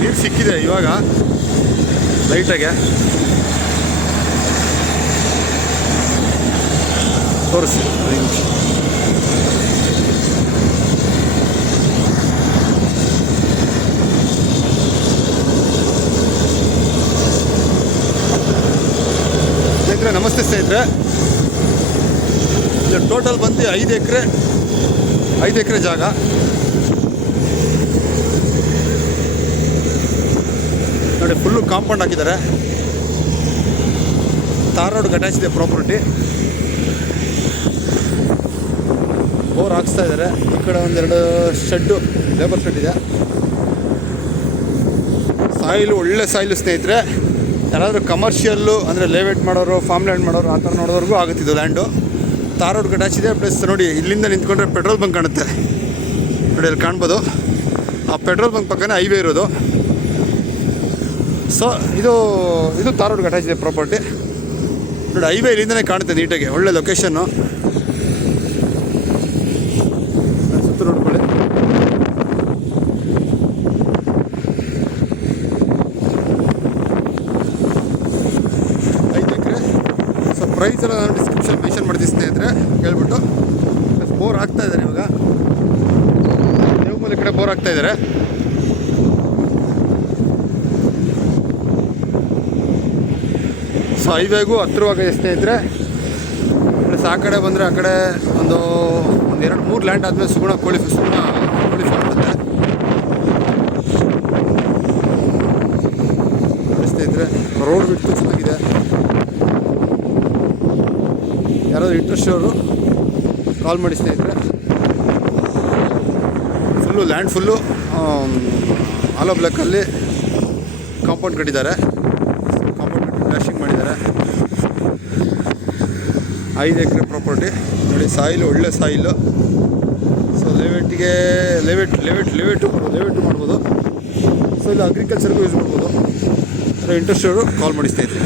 ನೀರು ಸಿಕ್ಕಿದೆ ಇವಾಗ ಲೈಟಾಗೆ ತೋರಿಸಿ. ಸ್ನೇಹಿತರೆ ನಮಸ್ತೆ ಸ್ನೇಹಿತರೆ, ಇದು ಟೋಟಲ್ ಬಂದು 5 ಎಕರೆ ಜಾಗ. ನೋಡಿ ಫುಲ್ಲು ಕಾಂಪೌಂಡ್ ಹಾಕಿದ್ದಾರೆ. ತಾರ್ ರೋಡ್ಗೆ ಅಟ್ಯಾಚ್ ಇದೆ ಪ್ರಾಪರ್ಟಿ. ಬೋರ್ ಹಾಕ್ಸ್ತಾ ಇದ್ದಾರೆ. ಈ ಕಡೆ ಒಂದೆರಡು ಶೆಡ್ಡು, ಲೇಬರ್ ಶೆಡ್ ಇದೆ. ಸಾಯಿಲು ಒಳ್ಳೆ ಸಾಯಿಲು ಸ್ನೇಹಿತರೆ. ಯಾರಾದರೂ ಕಮರ್ಷಿಯಲ್ಲು ಅಂದರೆ ಲೇಔಟ್ ಮಾಡೋರು, ಫಾರ್ಮ್ ಲ್ಯಾಂಡ್ ಮಾಡೋರು ಆ ಥರ ನೋಡೋರ್ಗೂ ಆಗುತ್ತಿದ್ದು ಲ್ಯಾಂಡು. ತಾರ್ ರೋಡ್ಗೆ ಅಟ್ಯಾಚ್ ಇದೆ. ಪ್ಲಸ್ ನೋಡಿ ಇಲ್ಲಿಂದ ನಿಂತ್ಕೊಂಡ್ರೆ ಪೆಟ್ರೋಲ್ ಬಂಕ್ ಕಾಣುತ್ತೆ. ನೋಡಿ ಅಲ್ಲಿ ಕಾಣ್ಬೋದು. ಆ ಪೆಟ್ರೋಲ್ ಬಂಕ್ ಪಕ್ಕನೇ ಹೈವೇ ಇರೋದು. ಸೊ ಇದು ತಾರ್ ರೋಡ್ಗೆ ಅಟ್ಯಾಚ್ ಇದೆ ಪ್ರಾಪರ್ಟಿ. ನೋಡಿ ಹೈವೇ ಇಲ್ಲಿಂದನೇ ಕಾಣುತ್ತೆ ನೀಟಾಗಿ. ಒಳ್ಳೆ ಲೊಕೇಶನ್ನು. ಸುತ್ತ ನೋಡ್ಕೊಳ್ಳಿ. ಪ್ರೈಸ್ ಎಲ್ಲ ನಾನು ಡಿಸ್ಕ್ರಿಪ್ಷನ್ ಮೆನ್ಷನ್ ಮಾಡ್ತೀನಿ ಸ್ನೇಹಿತರೆ, ಕೇಳ್ಬಿಟ್ಟು. ಪ್ಲಸ್ ಬೋರ್ ಹಾಕ್ತಾ ಇದ್ದಾರೆ ಇವಾಗ. ದೇವಮೂಲೆ ಕಡೆ ಬೋರ್ ಹಾಕ್ತಾ ಇದ್ದಾರೆ. ಸೊ ಹೈವೇಗೂ ಹತ್ತಿರವಾಗಿದೆ ಸ್ನೇಹಿತರೆ. ಪ್ಲಸ್ ಆ ಕಡೆ ಬಂದರೆ ಆ ಕಡೆ ಒಂದು 2-3 ಲ್ಯಾಂಡ್ ಆದಮೇಲೆ ಸುಗುಣ ಕೋಳಿ ಫಾರ್ಮ್ ಬರುತ್ತೆ ಸ್ನೇಹಿತರೆ. ರೋಡ್ ಬಿಟ್ಟು ಚೆನ್ನಾಗಿದೆ. ಯಾರಾದರೂ ಇಂಟ್ರೆಸ್ಟ್ ಅವರು ಕಾಲ್ ಮಾಡಿ ಸ್ನೇಹಿತರೆ. ಲ್ಯಾಂಡ್ ಫುಲ್ಲು ಆಲೋ ಬ್ಲಾಕಲ್ಲಿ ಕಾಂಪೌಂಡ್ ಕಟ್ಟಿದ್ದಾರೆ. ಕಾಂಪೌಂಡ್ ಕಟ್ಟಿ ಡ್ಯಾಶಿಂಗ್ ಮಾಡಿದ್ದಾರೆ. 5 ಎಕರೆ ಪ್ರಾಪರ್ಟಿ. ನೋಡಿ ಸಾಯಿಲು ಒಳ್ಳೆ ಸಾಯಿಲು. ಸೊ ಲೇಔಟು ಮಾಡ್ಬೋದು. ಸೊ ಇಲ್ಲಿ ಅಗ್ರಿಕಲ್ಚರ್ಗೂ ಯೂಸ್ ಮಾಡ್ಬೋದು. ಇಂಟ್ರೆಸ್ಟ್ ಅವರು ಕಾಲ್ ಮಾಡಿ ಸ್ನೇಹಿತರೆ.